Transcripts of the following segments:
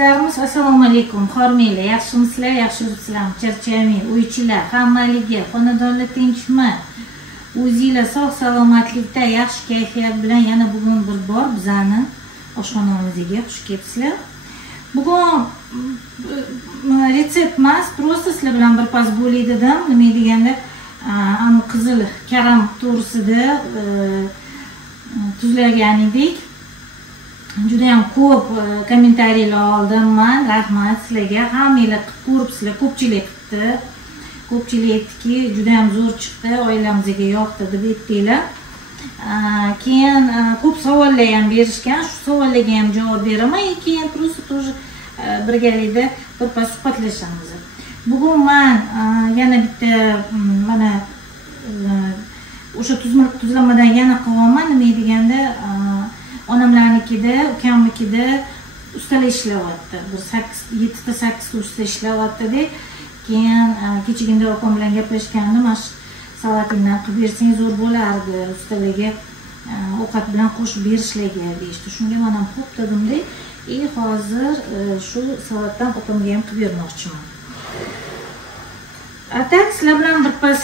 Azizlarimiz, assalomu alaykum. Hormanglar, yaxshimisizlar? Yaxshi yuribsizlarmi? Charchamang, uychilar, hammaliga xonadonlar tinchmi? O'zingizlar sog' salomatlikda, yaxshi kayfiyat bilan yana bugun bir bor bizani oshxonamizga xush kelibsizlar. Bugun retsept emas, просто sizlar bilan birpas bo'lay dedim. Nima deganda, ana qizil karam to'g'risida tuzlagan edik. Juda ham ko'p kommentariyalar oldim men. Rahmat sizlarga. Hammanglar ko'ribsizlar, ko'pchilik qildi. Ko'pchilik aytdiki, juda ham zo'r chiqdi, oilamizga yoqdi deb aytdinglar. Keyin ko'p savollar ham berishgan. Shu savollarga ham javob beraman. Keyin тоже birgalikda birpas suhbatlashamiz. Bugun men yana bitta mana o'sha tuzlamadan yana qilaman. Nima deganda, onamlarnikida, ukamnikida ustalar ishlayapti. Bir 7 ta 8 ta usta ishlayapti. Keyin kechagina opam bilan gaplashgandim. Mana salatingdan qilib bersang zo'r bo'lardi. Ustalarga ovqat bilan qo'shib berishlarga deyishdi. Shunga men ham xo'p dedim-da, hozir shu salatdan opamga ham qilib bermoqchiman. Atak sizlar bilan birpas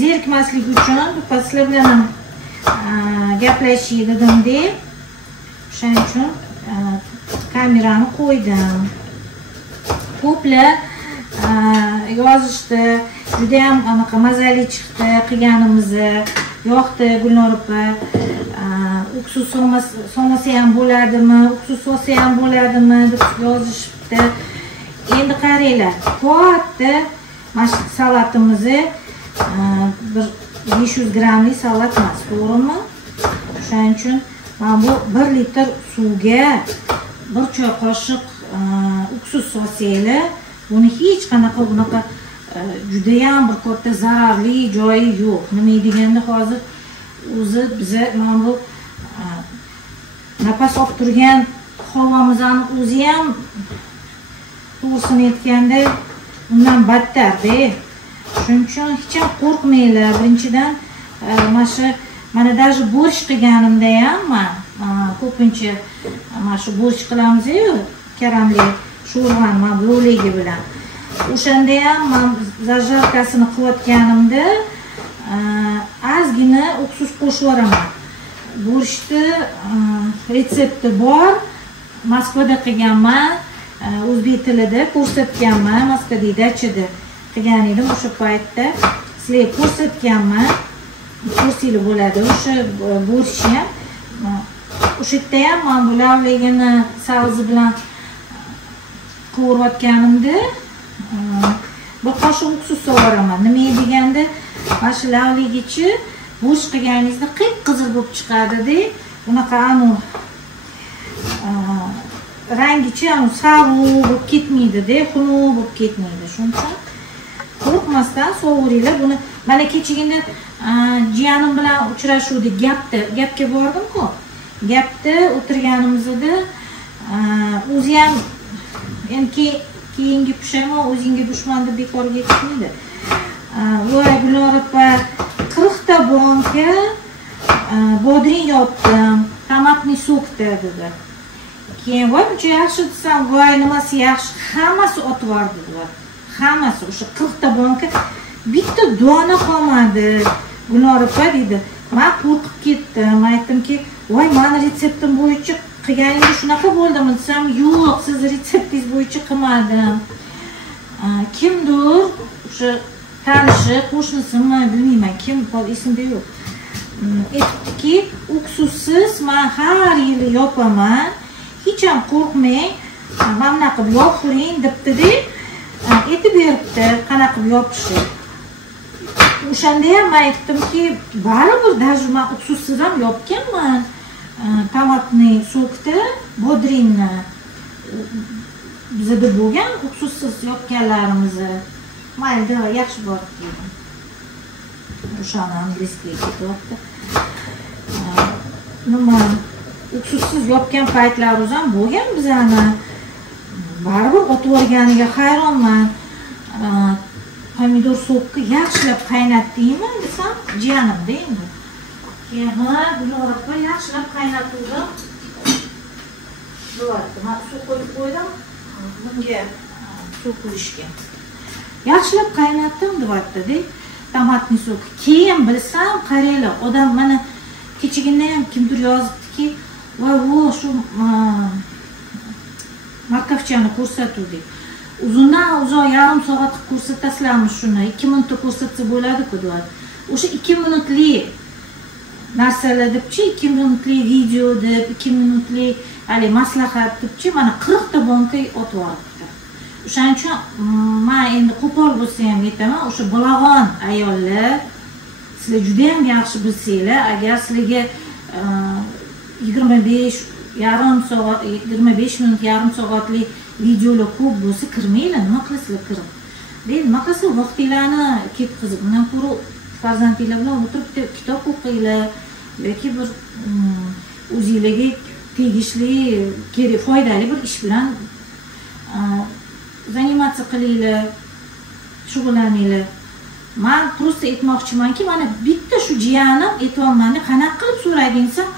zerikmaslik uchun birpas sizlar bilan ham gaplashiy dedim-da. Shuning uchun kamerani qo'ydim. Ko'plar yozishdi, juda ham anaqa mazali chiqdi qilganimizni, yoqdi Gulnor opa. Uksus solmasa ham bo'ladimi, uksus solsa ham bo'ladimi deb yozishibdi. Endi qaranglar, katta mana shu salatimizni bir 500 grammlik salat emas, to'g'rimi? Shuning uchun mana bu 1 litr suvga 1 choy qoshiq uksus solsanglar, buni hech qanaqa bunaqa juda ham bir katta zararli joyi yo'q. Nima deganda, hozir o'zi biza mana bu nafas olib turgan havomizning o'zi ham to'g'risini aytganda undan battar-da. Shuning uchun hech ham qo'rqmanglar. Birinchidan mana даже borsh qilganimda ham men ko'pincha mana shu borsh qilamiz-ku, karamli sho'rvani mana bu o'ligi bilan. O'shanda ham men zajjarkasini qilayotganimda ozgina uksus qo'shib yuboraman. Borshni retsepti bor. Moskvada qilganman, o'zbek tilida ko'rsatganman, Moskvada dachada qilgan edim o'sha paytda. Sizlarga ko'rsatganman. Ko'rsanglar bo'ladi. O'sha borshni ham o'sha yerda ham men bu lavligini savzi bilan qovurayotganimda bir qoshiq uksus so'raman. Nima deganda, mana shu lavligichi bo'sh qilganingizda qip-qizil bo'lib chiqadi-da. Bunaqa rangichi savu bo'lib ketmaydi-da, xunuk bo'lib ketmaydi. Shuning uchun qo'rqmasdan sovuringlar. Buni mana kechagina jiyanim bilan uchrashuvdik, gapga bordim-ku. Gapda o'tirganimizda o'zi ham endi keyingi pushaymon o'zingga dushman deb bekorga ketmaydi. Voy Gulnor opa, 40 ta banka bodring yopdim, tomatni sokda dedi. Keyin voy buncha yaxshi desam, voy nimasi yaxshi, hammasi otib yubordi dedilar. Hammasi o'sha 40 ta banka bitta dona qolmadi. Gulnor opa dedi. Men qo'rqib ketdim. Aytdimki, voy meni retseptim bo'yicha qilganingda shunaqa bo'ldimi desam, yo'q, siz retseptingiz bo'yicha qilmadim. Kimdir o'sha tanishi, qo'shnisimi bilmayman, kim, esimda yo'q. Aytdiki, uksussiz men har yili yopaman. Hech ham qo'rqmang, mana qilib yopiring debdi-da. Aytib beribdi, qanaqa qilib yopishni. O'shanda ham men aytdimki, baribir даже men uksussiz ham yopganman. Tomatni sokda, bodringni bizda bo'lgan uksussiz yopganlarimizni. Mayli, yaxshi borib dedim. O'shani angliyskiga ketyapti. Nima uksussiz yopgan paytlarimiz ham bo'lgan bizani. Baribir otib yuborganiga hayronman. Pomidor sokni yaxshilab qaynatdingmi desam, jiyanimda endi. Keyin Gulnor opa yaxshilab qaynatdim. Bo'lardi. Men suv qo'yib qo'ydim. bunga suv quyishga. Yaxshilab qaynatdim deyapti-da. Tomatni suv. Keyin bilsam, qaranglar, odam mana kechagina ham kimdir yozibdiki, "Voy, shu markavchani ko'rsatuvdik. Uzundan uzoq yarim soat ko'rsatasizlarmi shuni? 2 minutda ko'rsatsa bo'ladi-ku" deyapti. O'sha 2 minutlik narsalar debchi, 2 minutlik video deb, 2 minutlik hali maslahat debchi, mana 40 ta banka otib olibdi. O'shaning uchun men endi qo'pol bo'lsa ham aytaman, o'sha balag'on ayollar, sizlar juda ham yaxshi bilsanglar, agar sizlarga 25 minut, yarim soatlik videolar ko'p bo'lsa, kirmanglar, nima qilasizlar kirib. Nima qilasiz, vaqtinglarni ketkazib, bundan ko'ra farzandinglar bilan o'tirib kitob o'qinglar yoki bir o'zingizlarga tegishli, kerak, foydali bir ish bilan zanimatsiya qilinglar, shug'ullaninglar. Men просто aytmoqchimanki, mana bitta shu jiyanim aytayapman-da, qanaqa qilib so'raydi desam,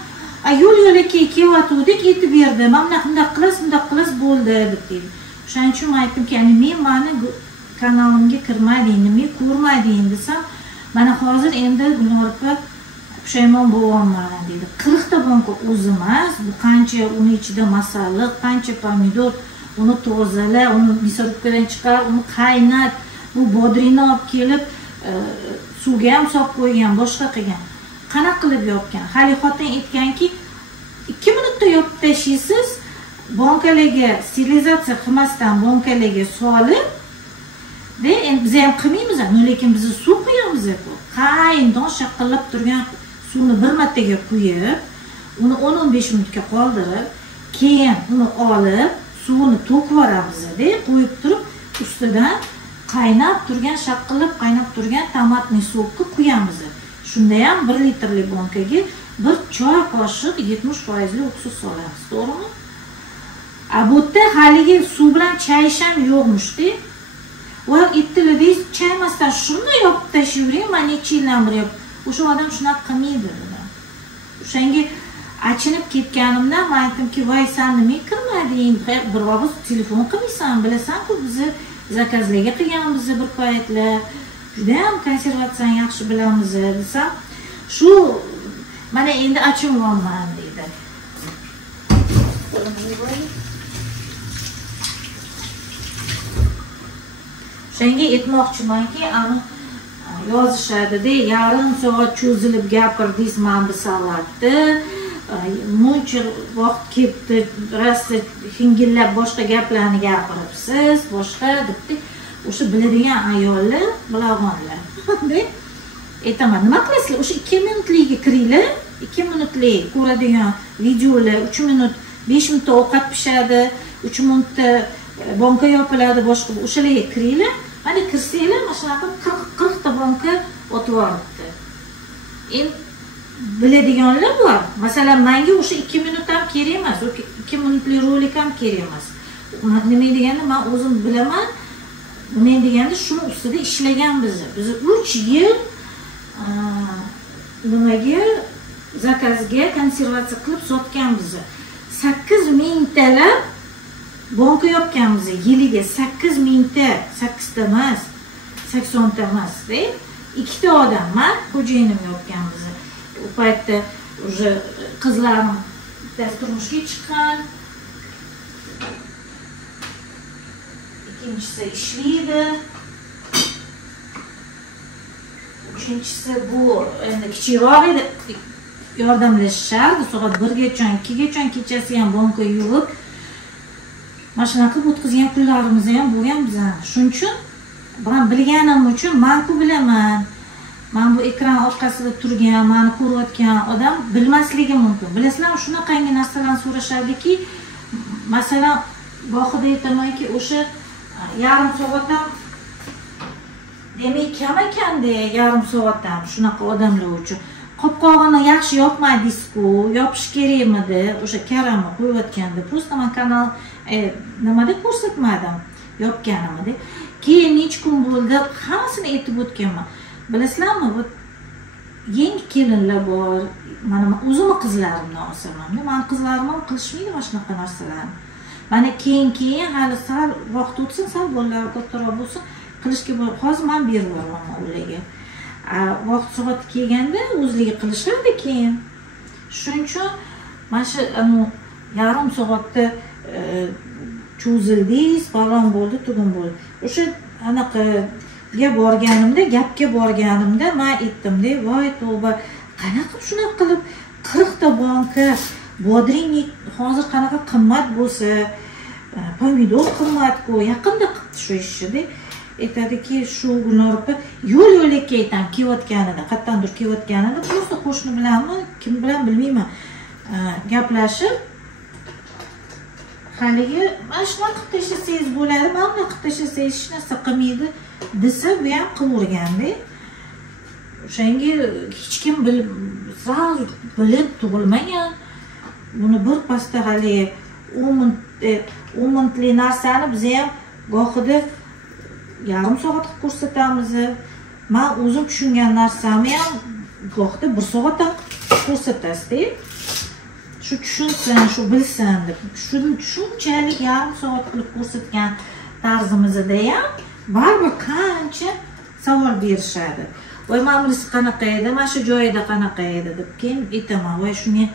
yo'l-yo'lakay kelyotgandik, aytib berdi. Mana bunday qilasiz bo'ldi deb deydi. O'shaning uchun men aytdimki, men meni kanalimga kirmading, nima ko'rmading desam, mana hozir endi Gulnora pushaymon bo'lyapman dedi. 40 ta banka o'zi emas, bu qancha uni ichida masalliq, qancha pomidor, uni tozala, uni мясорубкаdan chiqar, uni qaynat, bu bodringni olib kelib suvga ham solib qo'ygan, boshqa qilgan. Qanaqa qilib yopgan? Hali xotin aytganki, 2 minutda yopib tashlaysiz, bankalarga sterilizatsiya qilmasdan bankalarga solib, de endi biz ham qilmaymiz, lekin biz suv quyamiz-ku. Qaynoq shaqillab turgan suvni bir martaga quyib, uni 10-15 minutga qoldirib, keyin uni olib, suvini to'kib yuboramiz-da, qo'yib turib, ustidan qaynab turgan, shaqillab qaynab turgan tomatni sokni quyamiz. Shunda ham 1 litrli bankaga 1 choy qoshiq 70% uksus solamiz, to'g'rimi? Bu yerda haligi suv bilan chayish ham yo'qmish-da. Va aytdilar, chaymasdan shuni yopib tashlayvering, men necha yildan beri o'sha odam shunaqa qilmaydi dedi. O'shanga achinib ketganimda men aytdimki, "Voy, sen nima kirmading? Bir og'iz telefon qilmaysan, bilasan-ku, biz zakazlarga qilganmiz bir paytlar. Juda ham konservatsiyani yaxshi bilamiz" desam, "Shu mana endi achinmayman" dedi. Shunga aytmoqchimanki, yozishadi-da, yarim soat cho'zilib gapirdingiz men bu salatni. Muncha vaqt ketdi, rosa hingillab boshqa gaplarni gapiribsiz, boshqa debdi. O'sha biladigan ayollar, bilag'onlar. Aytaman, nima qilasizlar? O'sha 2 minutliga kiringlar, 2 minutlik ko'radigan videolar, 3 minut, 5 minutda ovqat pishadi, 3 minutda banka yopiladi, boshqa o'shalarga kiringlar. Mana kirsanglar, mana shunaqa 40 ta banka o'tib olibdi. Endi biladiganlar bor. Masalan, menga o'sha 2 minut ham kerak emas, 2 minutlik rolik ham kerak emas. Nima deganda, men o'zim bilaman. Nima deganda, shuni ustida ishlagan biz 3 yil nimaga zakazga konservatsiya qilib sotganmiz. 8 mingtalab banka yopganmiz. Yiliga 8 mingta, 8 ta emas, 80 ta emas, deb 2 ta odam, men xo'jayinim yopganmiz. U paytda уже qizlarim turmushga chiqqan. Ikkinchisi ishlaydi. Uchinchisi bu endi kichikroq edi, yordamlashishardi. Soat 1gacha, 2gacha kechasi ham banka yuvib, mana shunaqa qilib o'tkazgan kunlarimiz ham bo'lgan bizlar. Shuning uchun men bilganim uchun men-ku bilaman. Men bu ekran orqasida turgan, meni ko'rayotgan odam bilmasligi mumkin. Bilasizlarmi, shunaqangi narsalarni so'rashadiki, masalan, gohida aytamanki, o'sha yarim soatdan demak kam ekanda, yarim soatdan shunaqa odamlar uchun. Qopqog'ini yaxshi yopmadingiz-ku, yopish kerakmidi? O'sha karamni qo'yayotganda, просто men kanal nimada ko'rsatmadim, yopganimda. Keyin necha kun bo'ldi, hammasini aytib o'tganman. Bilasizlarmi, bu yangi kelinlar bor. Mana o'zimni qizlarimni olsam, meni qizlarim ham qilishmaydi mana shunaqa narsalarni. mana keyin hali sal vaqt o'tsin, sal bolalar kattaroq bo'lsin, qilishga hozir men berib yuboraman ularga. Vaqt soati kelganda o'zligi qilishadi keyin. Shuning uchun mana shu yarim soatda cho'zildingiz, falon bo'ldi, tugun bo'ldi. O'sha anaqaga borganimda men aytdim-da, voy tavba, qanaqa shunaqa qilib 40 ta banka bodringnik hozir qanaqa qimmat bo'lsa, pomidor qimmat-ku, yaqinda qildi shu ishni. Aytadiki, shu Gulnor yo'l-yo'lakka aytam, kelayotganida, qayerdandir kelayotganida, просто qo'shni bilanmi, kim bilan bilmayman, gaplashib, haligi mana shunaqa qilib tashlasangiz bo'ladi, mana bunaqa qilib tashlasangiz hech narsa qilmaydi desa, bu ham qilaverganda. O'shanga hech kim sразу bilib tug'ilmagan. Buni bir pasda hali 10 minutlik narsani biz ham gohida yarim soat qilib ko'rsatamiz. Men o'zim tushungan narsamni ham gohida 1 soatdan ko'rsatasiz-da. Shu tushunsin, shu bilsin deb. Shunchalik yarim soat qilib ko'rsatgan tarzimizda ham baribir qancha savol berishadi. Voy, mana bunisi qanaqa edi, mana shu joyida qanaqa edi deb keyin aytaman. Voy, shuni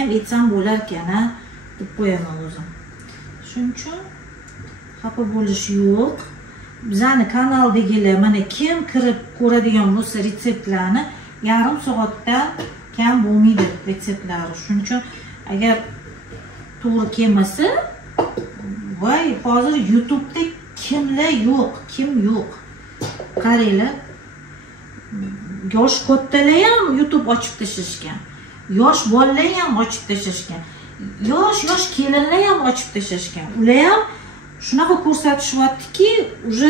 ham aytsam bo'lar ekan-a deb qo'yaman o'zim. Shuning uchun xafa bo'lish yo'q. Bizning kanaldagilar mana kim kirib ko'radigan bo'lsa retseptlarni yarim soatdan kam bo'lmaydi retseptlari. Shuning uchun agar to'g'ri kelmasa, voy, hozir YouTube'da kimlar yo'q, kim yo'q. Qaranglar. Yosh kattalar ham YouTube ochib tashlashgan. Yosh bolalar ham ochib tashlashgan. Yosh kelinlar ham ochib tashlashgan. Ular ham shunaqa ko'rsatishyaptiki, уже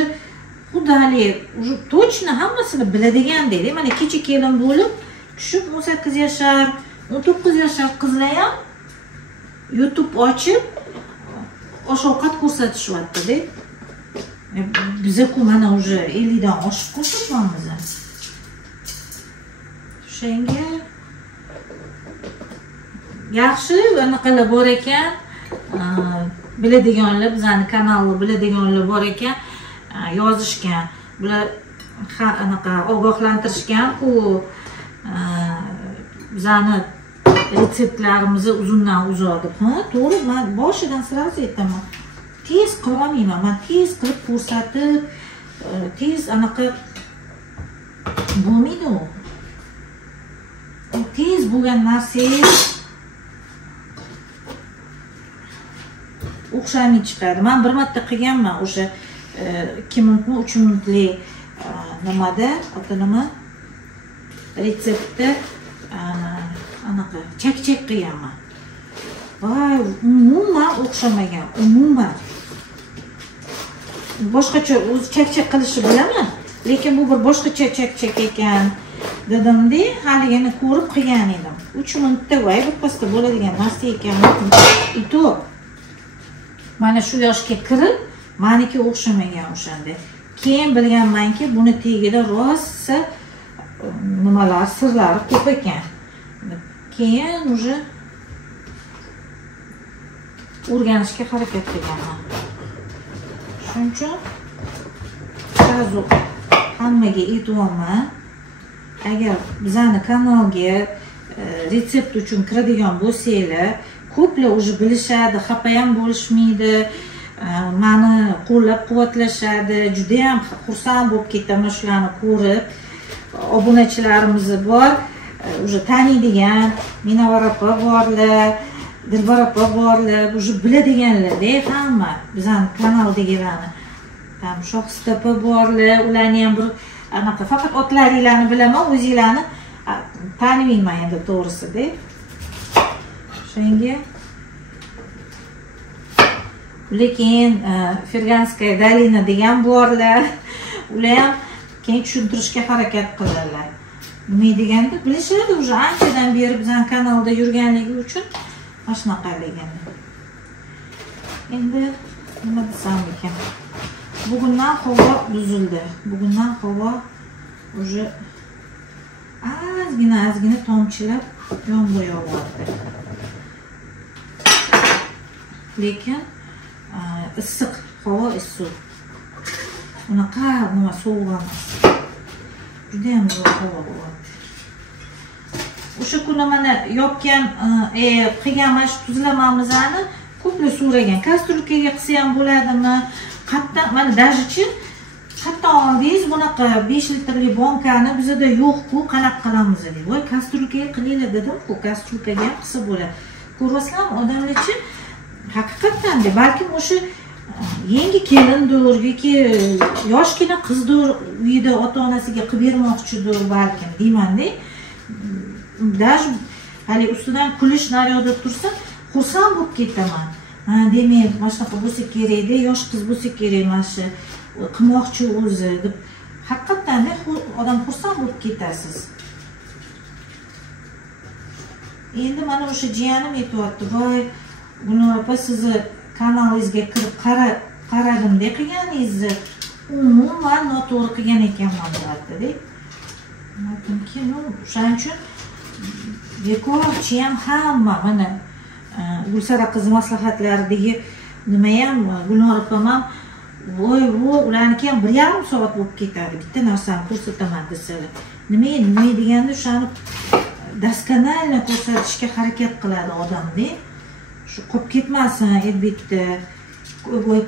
xudali, уже точно hammasini biladigandek. Mana kecha kelin bo'lib, tushib 18 yoshar, 19 yoshar qizlar ham YouTube ochib osh-ovqat ko'rsatishyapti-da. Biza-ku mana уже 50 dan oshib ko'rsatyapmiz. Shunga yaxshi anaqalar bor ekan, biladiganlar, bizning kanalni biladiganlar bor ekan, yozishgan. Bular anaqa ogohlantirishgan-ku, bizning retseptlarimizni uzundan uzoq deb. To'g'ri, men boshidan sirasi aytaman. Tez qilolmayman, men tez qilib ko'rsatib, tez anaqa bo'lmaydi u. Tez bo'lgan narsangiz o'xshamay chiqadi. Men bir marta qilganman o'sha 2 minutmi, 3 minutlik nimada, nima retseptda anaqa chak-chak qilganman. Voy, umuman o'xshamagan, umuman. Boshqacha o'zi chak-chak qilishni bilaman, lekin bu bir boshqacha chak-chak ekan dedimda, haligini ko'rib qilgan edim. 3 minutda voy, bir pasda bo'ladigan narsa ekan. Ito mana shu yoshga kirib, meniki o'xshamagan o'shanda. Keyin bilganmanki, buni tagida rosa nimalar, sirlari ko'p ekan. Keyin уже o'rganishga harakat qilganman. Shuning uchun sразу hammaga aytyapman, agar bizning kanalga retsept uchun kiradigan bo'lsanglar, ko'plar уже bilishadi, xafa ham bo'lishmaydi, meni qo'llab-quvvatlashadi. Juda ham xursand bo'lib ketaman shularni ko'rib. Obunachilarimiz bor, уже taniydigan, Minavara opa borlar, Dilbar opa borlar, уже biladiganlar-da hamma bizning kanaldagilarni. Tam Shohista opa borlar, ularni ham bir anaqa faqat otlaringlarni bilaman, o'zinglarni tanimayman endi to'g'risi-da. Shunga lekin Ferganskaya dolina degan borlar, ular ham keyin tushuntirishga harakat qiladilar. Nima deganda bilishadi, уже anchadan beri bizning kanalda yurganligi uchun mana shunaqaligini. Endi nima desam ekan? Bugundan havo buzildi. Bugundan havo уже ozgina tomchilab yomg'ir yog'yapti. Lekin issiq havo issiq. Unaqa nima sovuq emas. Juda ham zo'r havo bo'lyapti. O'sha kuni mana yopgan, qilgan mana shu tuzlamamizni ko'plar so'ragan. Kastrulkaga qilsa ham bo'ladimi? Qatdan mana dajichi qatdan oldingiz bunaqa 5 litrli bonkani bizda yo'q-ku, qanaqa qilamiz deb. Voy, kastrulkaga qilinglar dedim-ku, kastrulkaga ham qilsa bo'ladi. Ko'ryapsizlarmi, odamlarchi haqiqatdan de balkim o'sha yangi kelindir yoki yoshgina qizdir, uyida ota-onasiga qilib bermoqchidir balkim deyman-da. Daj hali ustidan kulish naryoqda tursa, xursand bo'lib ketaman. Demak, mana shunaqa bo'lsa kerak-da, yosh qiz bo'lsa kerak mana shu qilmoqchi o'zi deb haqiqatdan odam xursand bo'lib ketasiz. Endi mana o'sha jiyanim aytibdi, "Voy, Gulnor opa, sizni kanalingizga kirib qaradim-da qilganingizni, umuman noto'g'ri qilgan ekanman" deyapti-da. Aytdimki, o'shaning uchun bekorchi ham hamma mana Gulsara qiz maslahatlaridagi nima ham Gulnor opam ham voy, ularniki ham 1,5 soat bo'lib ketadi bitta narsani ko'rsataman desalar. Nima deganda o'shani doskонально ko'rsatishga harakat qiladi odamda. Shu qolib ketmasin, albatta.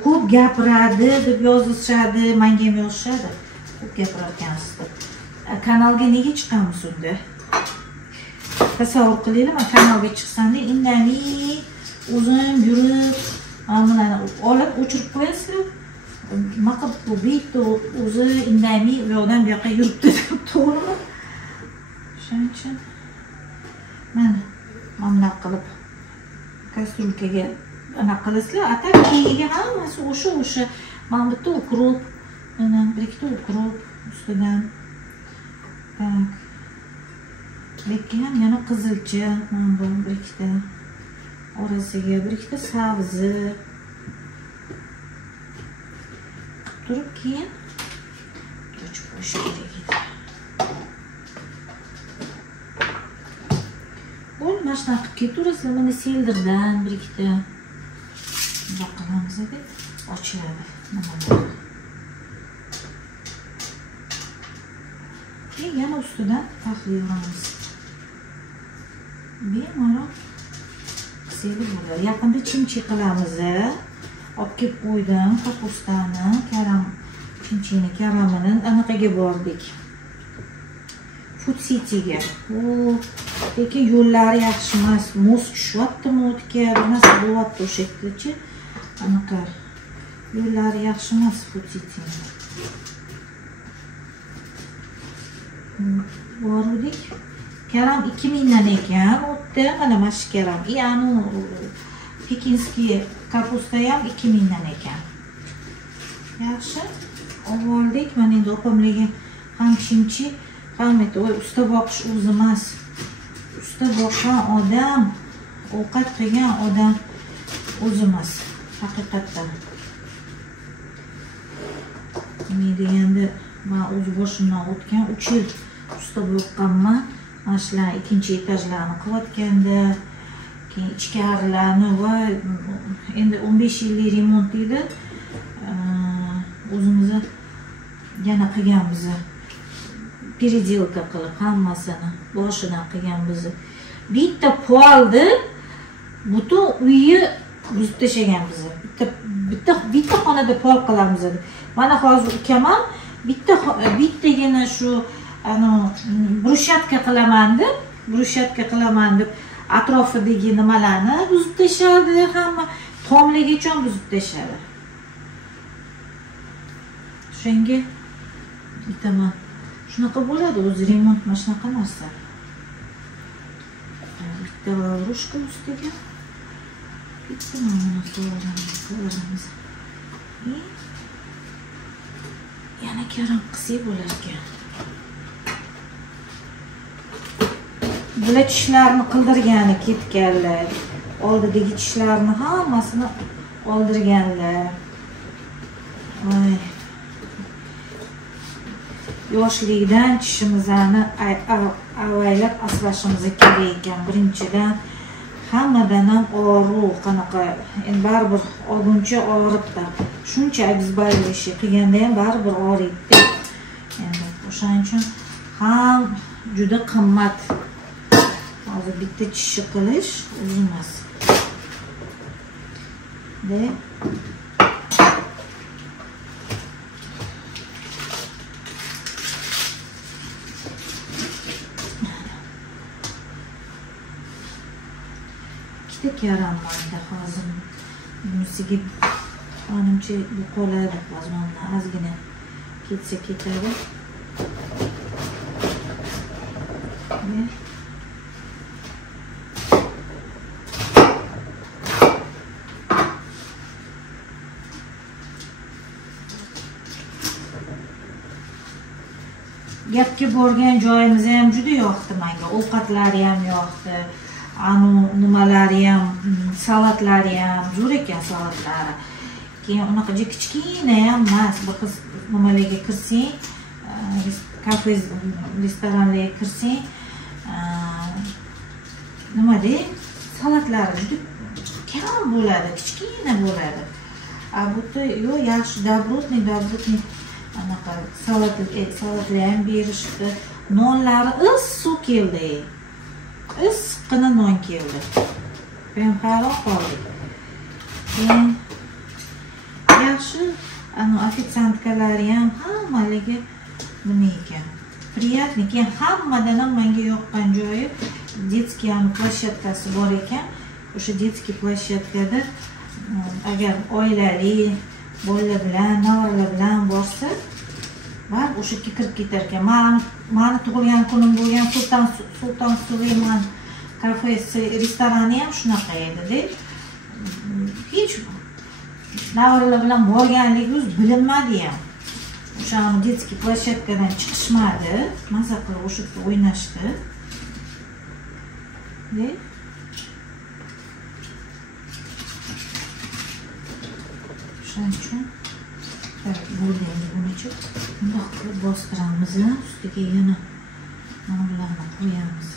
Ko'p gapiradi deb yozishadi, menga ham yozishadi. Ko'p gapirarkansiz deb. Kanalga nega chiqamiz unda? Tasavvur qilinglar, men kanalga chiqsam-da, indamay o'zim yurib, mana olib o'chirib qo'yasizlar. Nima qilib bu bitta o'zi indamay u yoqdan bu yoqqa yuribdi, to'g'rimi? Shuning uchun mana qilib kastrulkaga ana qilasizlar, atak keyiga hammasi o'sha. Mana bitta ukrop, mana bir ikkita ukrop ustidan. Tak. Lekin ham yana qizilcha, mana bu bir ikkita. Orasiga bir ikkita sabzi. Turib keyin ochib qo'yish kerak edi. Mana shunaqa qilib ketaverasizlar, mana seldirdan bir ikkita bundoq qilamiz deb ochiladi. Keyin yana ustidan taxlayveramiz. Bemalol qilsak bo'ladi. Yaqinda chimchi qilamiz. Olib kelib qo'ydim kapustani, chimchini karamini anaqaga bordik. Food City'ga. Lekin yo'llari yaxshi emas, muz tushyaptimi o'tga, nimasi bo'lyapti o'sha yerdachi. Anaqa yo'llari yaxshi emas Food City'ning. Bordik. Karam 2000 dan ekan, o'tda mana shu karam. Ya'ni pekinskiy kapusta ham 2000 dan ekan. Yaxshi. Oldik, mana endi opamlarga ham chimchi, ham usta boqish o'zi emas. Usta boqqan odam, ovqat qilgan odam o'zi emas, haqiqatdan. Men deganda men o'z boshimdan o'tgan 3 yil usta boqqanman. Mana shular ikkinchi etajlarni qilayotganda, keyin ichkarilarni va endi 15 yillik remont edi. O'zimiz yana qilganmiz. Переделка qilib hammasini boshidan qilganmiz. Bitta polni butun uyni buzib tashlaganmiz. Bitta xonada pol qilamiz. Mana hozir ukam bittagina shu brushatka qilaman deb atrofidagi nimalarni buzib tashladi, hamma tomligicha buzib tashladi. Shunga aytaman, shunaqa bo'ladi o'zi remont mana shunaqa narsa. Bitta rushka ustiga bitta mana qo'yamiz. Yana karam qilsak bo'lar ekan. Bular tishlarni qildirgani ketganlar. Oldidagi tishlarni hammasini oldirganlar. Voy. Yoshlikdan tishimizni avaylab asrashimiz kerak ekan. Birinchidan hammadan ham og'riq qanaqa endi baribir olguncha og'riqda shuncha обезболивающий qilganda ham baribir og'riydi. Endi o'shaning uchun ham juda qimmat. Hozir bitta tishi qilish uzmas. De yaramaydi hozir. Bunisiga menimcha bu qoladi. Vazmondan ozgina ketsa ketadi. Gapga borgan joyimiz ham juda yoqdi menga. Ovqatlari ham yoqdi. Nimalari ham, salatlari ham zo'r ekan salatlari. Keyin unaqa kichkina ham emas. Bu qiz nimalarga kirsang, kafe restoranlarga kirsang, nima dey, salatlari juda kam bo'ladi, kichkina bo'ladi. Bu yo yaxshi добротный anaqa salatlar ham berishdi. Nonlari issiq keldi. Issiqqina non keldi. Men hayron qoldim. Yaxshi, ofitsiantkalari ham hammaligi nima ekan? Приятный. Keyin hammadan ham menga yoqqan joyi детский plashatkasi bor ekan. O'sha детский plashatkada agar oilali bolalar bilan, nevaralar bilan borsa, va o'sha yerga kirib ketar ekan. Meni tug'ilgan kunim bo'lgan Sulton Süleyman kafesi, restorani ham shunaqa edi-da. Hech nevaralar bilan borganligingiz bilinmadi ham. O'sha детский plashatkadan chiqishmadi, maza qilib o'sha yerda o'ynashdi. Shuning uchun bo'ldi endi bunacha bundoq qilib bostiramiz, ustiga yana nonlarni qo'yamiz.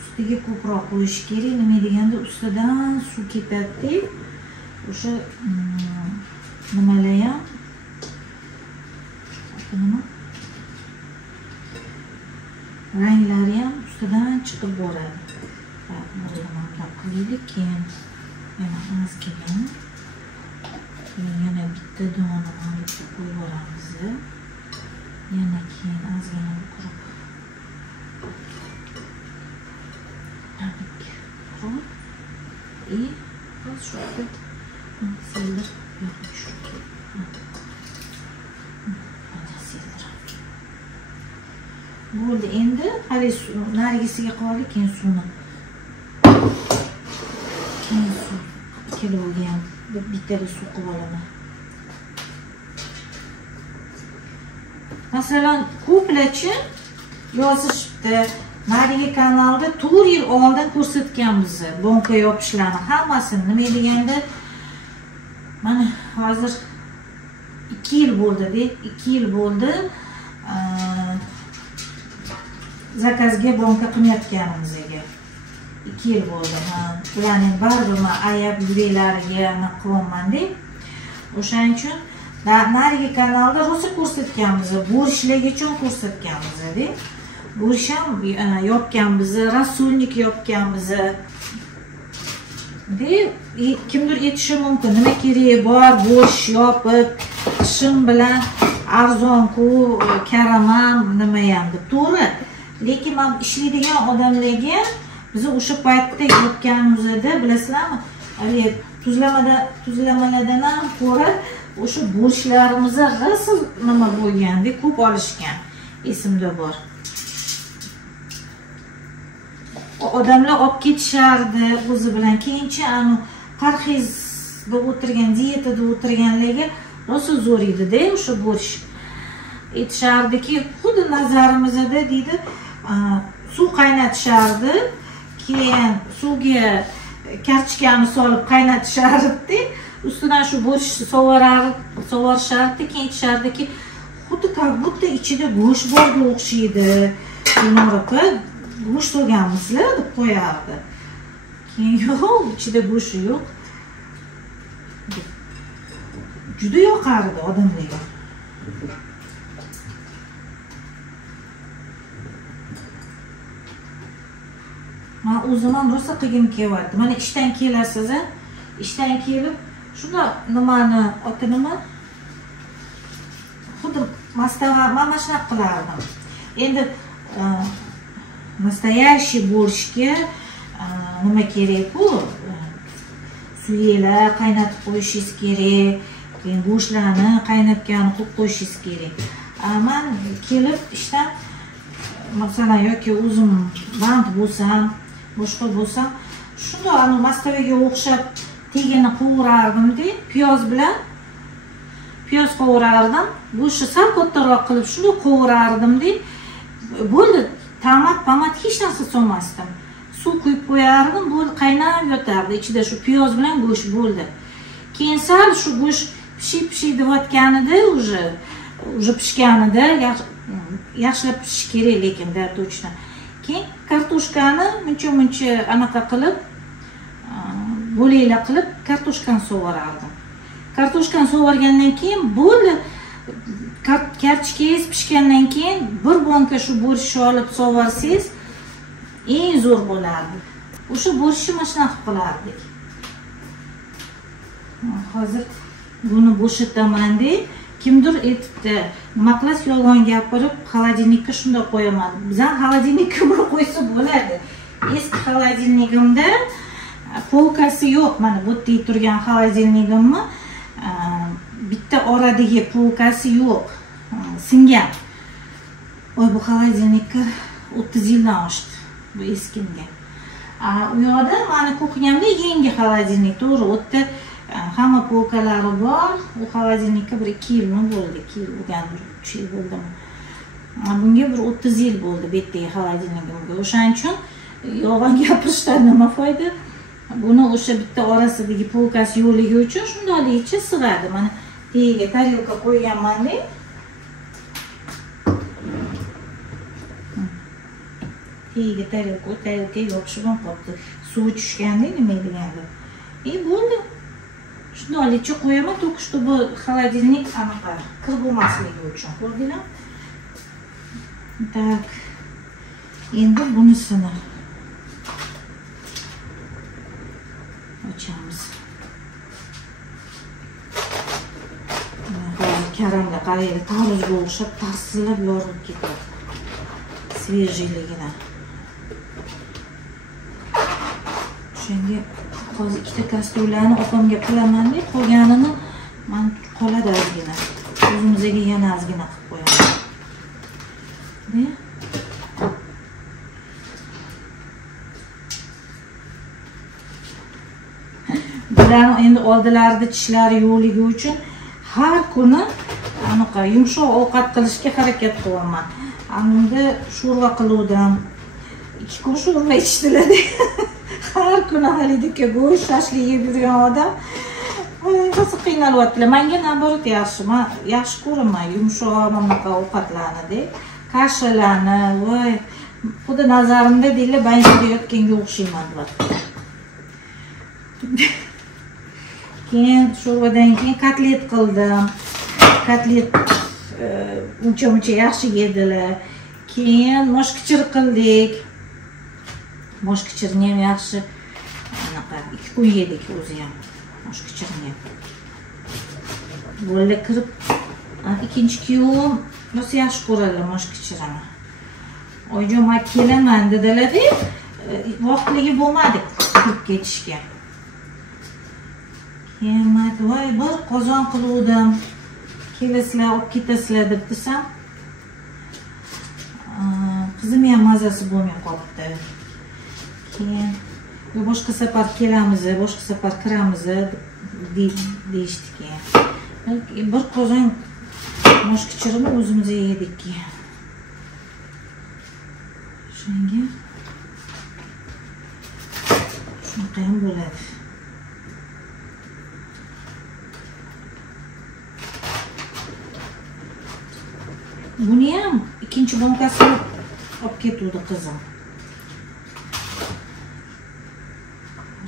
Ustiga ko'proq qo'yish kerak, nima deganda ustidan suv ketadi. O'sha nimalar ham ranglari ham ustidan chiqib boradi. Qilaylik, keyin yana ozgina yana bitta dona olib qo'yib yuboramiz. Yana keyin ozgina quruq и вот что-то сильно bo'ldi. Endi hali nargisiga qoldi, keyin suvni kiloga ham bittada suv qilib olaman. Masalan, ko'plachi yozishibdi, narigi kanalda 4 yil oldin ko'rsatganmiz bonka yopishlarni hammasini. Nima deganda mana hozir 2 yil bo'ldi-da, 2 yil bo'ldi zakazga bonka qilmayotganimizga. 2 yil bo'ldi. Ularning baribir men ayab yureklariga qilyapman-da. O'shaning uchun narigi kanalda rosa ko'rsatganmiz, borishlargacha ko'rsatganmiz-da. Borish ham yopganmiz, rasulnik yopganmiz. Kimdir aytishi mumkin, nima kerak bor, borish yopib, ishim bilan arzon-ku, karamam, nima ham deb. To'g'ri. Lekin men ishlaydigan odamlarga biz o'sha paytda yopganimizda, bilasizlarmi, tuzlamalardan ham ko'ra o'sha bo'lishlarimizni rasul nima bo'lganda ko'p olishgan. Esimda bor. Odamlar olib ketishardi o'zi bilan. Keyinchi parhezda o'tirgan, dietada o'tirganlarga rosa zo'r edi-da o'sha bo'lish. Aytishardiki, xuddi nazarimizda deydi, suv qaynatishardi. Keyin suvga kartochkani solib qaynatishardi. Ustidan shu bo'lish sovarishardi. Keyin aytishardiki, xuddi как будто ichida go'sht borga o'xshaydi. Gulnora opa go'sht olganmizlar deb qo'yardi. Keyin yo'q, ichida go'sht yo'q. Juda yoqardi odamlarga. Men o'zim ham rosa qilgim kelyapti. Mana ishdan kelasiz, ishdan kelib shunda nimani oti nima? Xuddi men mana shunaqa qilardim. Endi nastoящий borshga nima kerak-ku? Suylar qaynatib qo'yishingiz kerak, keyin go'shtlarni qaynatganini qo'yib qo'yishingiz kerak. Men kelib ishdan masalan yoki o'zim band bo'lsam, boshqa bo'lsam, shunda ana mastovaga o'xshab tegini qovurardim-da, piyoz bilan piyoz qovurardim. Go'shtni sal kattaroq qilib shuni qovurardim-da. Bo'ldi, tomat hech narsa solmasdim. Suv quyib qo'yardim, bo'ldi, qaynab yotardi. Ichida shu piyoz bilan go'sht bo'ldi. Keyin sal shu go'sht pishib deyotganida уже pishganida yaxshilab pishish kerak, lekin da точно. Keyin kartoshkani muncha anaqa qilib, bo'laklar qilib kartoshkani sovurardim. Kartoshkani sovurgandan keyin bo'ldi, kartoshkangiz pishgandan keyin bir banka shu borshni olib sovursangiz eng zo'r bo'lardi. O'sha borshni mana shunaqa qilardik. Hozir buni bo'shataman-da, kimdir aytibdi, nima qilasiz yolg'on gapirib, xolodilnikka shunday qo'yaman. Bizning xolodilnikka buni qo'ysa bo'ladi. Eski xolodilnigimda polkasi yo'q, mana bu yerda turgan xolodilnigimni bitta oradagi polkasi yo'q, singan. Voy, bu xolodilnikka 30 yildan oshdi, bu eskimga. U yoqda mani kuxnyamda yangi xolodilnik, to'g'ri, u yerda hamma polkalari bor. U xolodilnikka bir 2 yilmi bo'ldi, 2 yil bo'lgan, 3 yil bo'ldimi. Bunga bir 30 yil bo'ldi bu yerdagi xolodilnigimga. O'shaning uchun yolg'on gapirishdan nima foyda? Buni o'sha bitta orasidagi polkasi yo'qligi uchun shundayligicha sig'adi. Mana tagiga tarelka qo'yganman-da. Tagiga tarelka yopishib qolibdi. Suv tushganda nima deganda. Bo'ldi. Shundayligicha qo'yaman, только чтобы xolodilnik anaqa kir bo'lmasligi uchun. Ko'rdinglar? Tak. Endi bunisini ochamiz. Karamda qaraydi, tarvuzga o'xshab tarsillab yorilib ketadi. Svejiyligidan. Shunga hozir ikkita kastrulani opamga qilaman-da, qolganini men qoladi ozgina. O'zimizga yana ozgina qilib qo'yaman. Bularni endi oldilarida tishlari yo'qligi uchun har kuni anaqa yumshoq ovqat qilishga harakat qilaman. Endi sho'rva qiluvdim. 2 kun sho'rva ichdilar. Har kuni halidika go'sht, shashlik yeb yurgan odam hozir qiynalyaptilar. Menga naborot yaxshi. Men yaxshi ko'raman yumshoq bunaqa ovqatlarni, kashalarni, voy, xuddi nazarimda deylar, bankada yotganga o'xshayman deyapti. Keyin sho'rvadan keyin kotlet qildim. Kotlet uncha yaxshi yedilar. Keyin moshkichir qildik. Moshkichirni ham yaxshi anaqa 2 kun yedik o'zi ham. Moshkichirni. Bo'ldi kirib ikkinchi kuyovim rosa yaxshi ko'radilar moshkichirni. Oyijon, men kelaman dedilar-da, vaqtligi bo'lmadi kirib ketishga. Keyin men voy, bir qozon qiluvdim. Kelasizlar, olib ketasizlar deb desam, qizim ham mazasi bo'lmay qolibdi. Keyin boshqa safar kelamiz, boshqa safar kiramiz deyishdi keyin. Bir qozon moshkichirini o'zimiz yedik keyin. Shunga shunaqa ham bo'ladi. Buni ham ikkinchi bankasini olib ketuvdi qizim.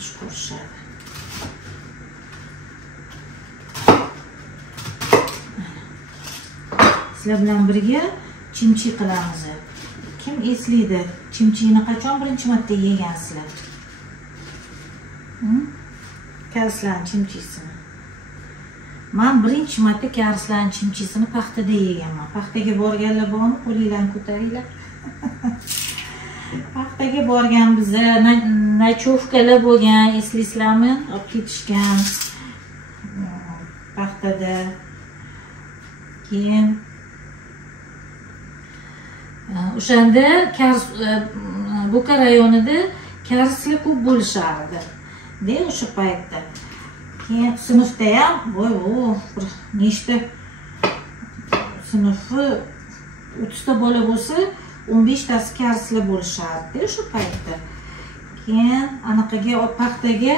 Shu ko'rishadi. Sizlar bilan birga chimchi qilamiz. Kim eslaydi? Chimchini qachon birinchi marta yegansizlar? Karslan chimchisini. Men birinchi marta karslan chimchisini paxtada yeganman. Paxtaga borganlar bormi? Qo'linglarni ko'taringlar. Paxtaga borgan biza nachovkalar bo'lgan, eslaysizlarmi? Olib ketishgan. Paxtada. Keyin o'shanda Bo'ka rayonida karslar ko'p bo'lishardi. De o'sha paytda. Keyin sinfda ham voy bir nechta sinfi 30 ta bola bo'lsa 15 tasi karslar bo'lishardi o'sha paytda. Keyin anaqaga paxtaga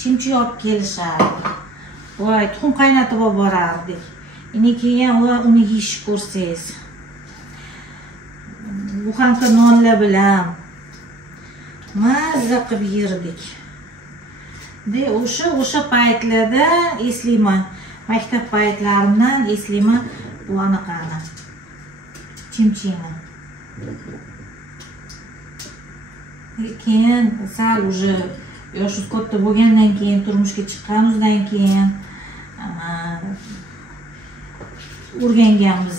chimchi olib kelishardi. Voy tuxum qaynatib olib borardik. Keyin uni yeyishni ko'rsangiz. Bu hamka nonlar bilan mazza qilib yerdik. De o'sha paytlarda eslayman. Maktab paytlarimdan eslayman bu anaqani. Chimchini. Keyin sal уже yoshimiz katta bo'lgandan keyin turmushga chiqqanimizdan keyin o'rganganmiz.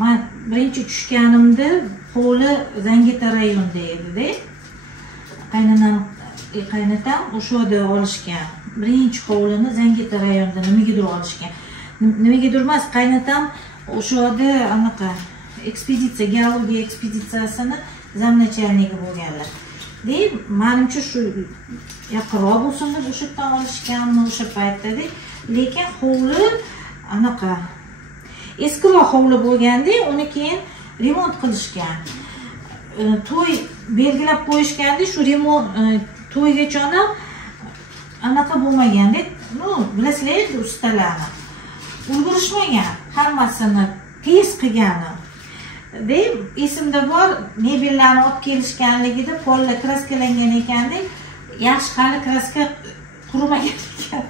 Men birinchi tushganimda hovli Zangita rayonida edi-da. Qaynatam o'sha yerda olishgan. Birinchi hovlini Zangita rayonida nimagadir olishgan. Nimagadir emas, qaynatam o'sha yerda anaqa ekspeditsiya, geologiya ekspeditsiyasini zamnachalnigi bo'lganlar. Deb, menimcha shu yaqinroq bo'lsin deb o'sha yerdan olishganmi o'sha paytda-da. Lekin hovli anaqa eskiroq hovli bo'lganda, uni keyin remont qilishgan. To'y belgilab qo'yishganda, shu remont to'ygacha anaqa bo'lmaganda, bilasizlar, ustalarni ulgurishmagan, hammasini tez qilgani. Deb esimda bor, mebellarni olib kelishganligida pollar kraskalangan ekanda, yaxshi hali kraska qurimagan ekan.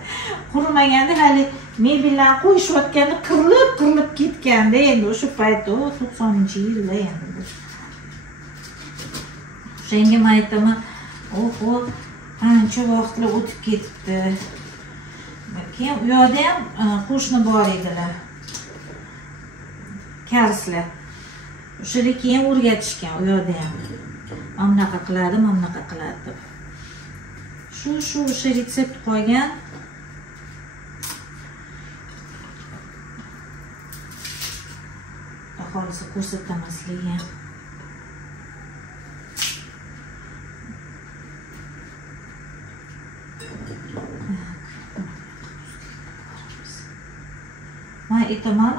Qurimaganda hali mebellarni qo'yishayotganda qirilib ketganda, endi o'sha paytda 90-yillar endi. O'shanga men aytaman, oho, qancha vaqtlar o'tib ketibdi. Keyin u yerda ham qo'shni bor edilar. Karslar. O'shada keyin o'rgatishgan u yerda ham. Mana bunaqa qiladi, mana bunaqa qiladi deb. Shu o'sha retsept qo'ygan. Xohlasa ko'rsataman sizlarga. Men aytaman,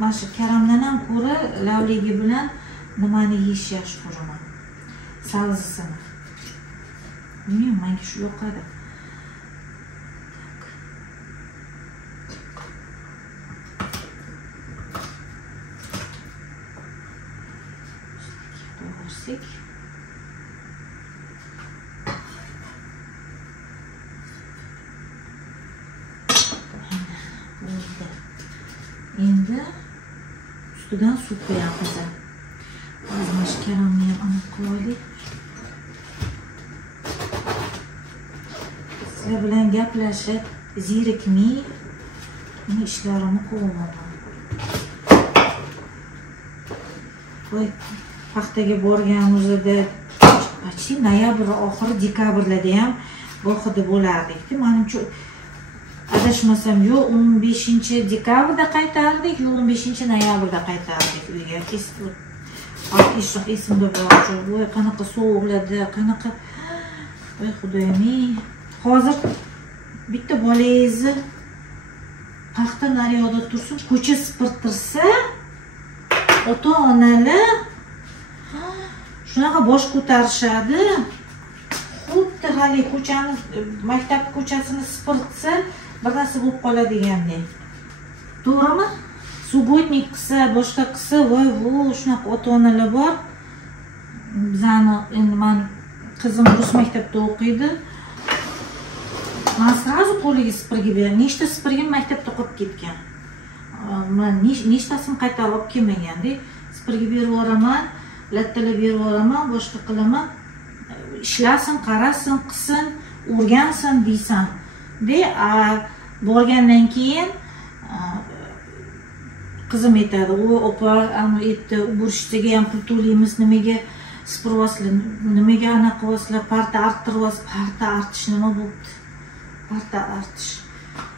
men shu karamdan ham ko'ra lavligi bilan nimani yeyish yaxshi ko'raman. Salzisini. Bilmayman, menga shu yoqadi. Endi ustidan suv qo'yamiz. Mana shu karamni ham aniq qo'yaylik. Sizlar bilan gaplashib, zerikmay ishlarimni qilaman. Voy, paxtaga borganimizda почти noyabr oxiri dekabrlarda ham gohida bo'lardik. Menimcha adashmasam, yo 15-dekabrda qaytardik, yo 15-noyabrda qaytardik uyga. Esimda bor. Voy, qanaqa sovuqlarda, qanaqa. Voy, xudoyim. Hozir bitta bolangizni paxta naryoqda tursin, ko'cha sipirtirsa, ota-onalar shunaqa bosh ko'tarishadi. Xuddi hali ko'chani, maktab ko'chasini sipirtsa, bir narsa bo'lib qoladi degandek. To'g'rimi? Subotnik qilsa, boshqa qilsa, voy, shunaqa ota-onalar bor. Bizani endi men qizim rus maktabda o'qiydi. Men srazu qo'liga sipirga beraman. Nechta sipirgim maktabda qolib ketgan. Men nechtasini qaytarib olib kelmaganda, sipirga berib yuboraman, lattalab berib yuboraman, boshqa qilaman. Ishlasin, qarasin, qilsin, o'rgansin deysan. Borgandan keyin qizim aytadi, opa, aytdi, burishchaga ham pul to'laymiz, nimaga sipiryapsizlar, nimaga anaqa qilyapsizlar, parta arttiryapsiz, parta artish nima bo'ldi? Parta artish.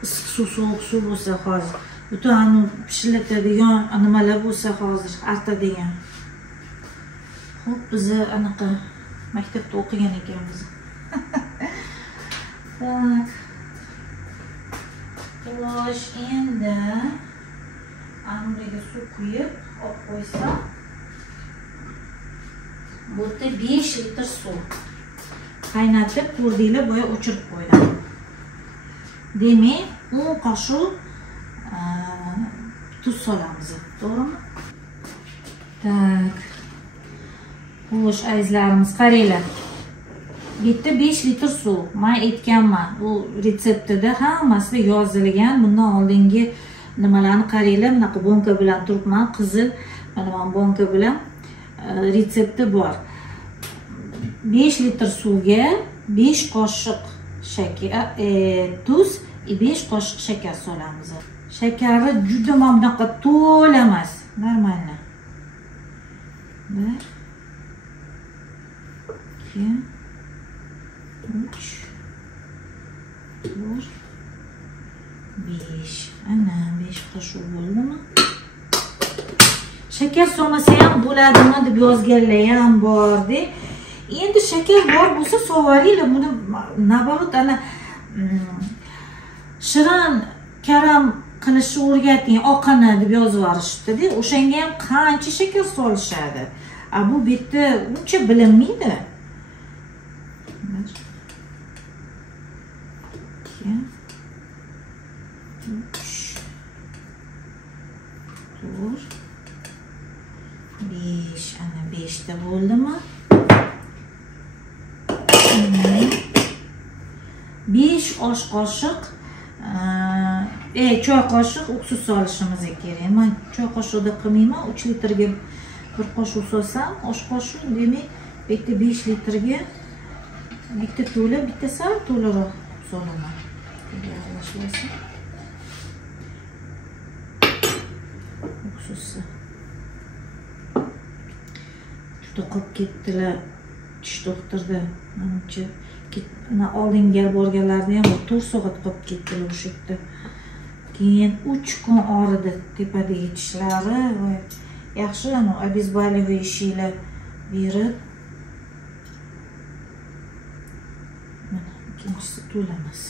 Issiq suv, sovuq suv bo'lsa hozir, butun pishillatadigan nimalar bo'lsa hozir artadigan. Xo'p, biz anaqa maktabda o'qigan ekanmiz. Tak. Xo'sh, endi amriga suv quyib olib qo'ysam, bu yerda 5 litr suv qaynatib, ko'rdinglar, boya o'chirib qo'ydim. Demak, 10 qoshiq tuz solamiz, to'g'rimi? Tak. Xo'sh, azizlarimiz, qaranglar. Bu yerda 5 litr suv. Men aytganman, bu retseptida hammasida yozilgan. Bundan oldingi nimalarni qaranglar, bunaqa bonka bilan turibman, qizil, mana men bonka bilan retsepti bor. 5 litr suvga 5 qoshiq shakar, tuz, 5 qoshiq shakar solamiz. Shakari juda mana bunaqa to'la emas, normalni. 1 2 3 4 5. Ana 5 qoshiq bo'ldimi? Shakar solmasa ham bo'ladimi deb yozganlar ham bor-da. Endi shakar bor bo'lsa sovaringlar. Buni naborot ana shirin karam qilishni o'rgating, oqini deb yozib yorishibdi-da. O'shanga ham qancha shakar solishadi. Bu yerda uncha bilinmaydi. 1 2 3 4 5. Ana 5 ta bo'ldimi? 5 osh qoshiq choy qoshiq uksus solishimiz kerak. Men choy qoshiqda qilmayman. 3 litrga 1 qoshiq solsam, osh qoshiq, demak, bu yerda 5 litrga bitta to'la, bitta sal to'laroq solaman. Aralashmasin. Uksusi. Juda qolib ketdilar tish doktorda. Menimcha oldinga borganlarni ham 4 soat qolib ketdilar o'sha yerda. Keyin 3 kun og'ridi tepadagi tishlari va yaxshi обезболивающийlar berib. Mana ikkinchisi to'lamas.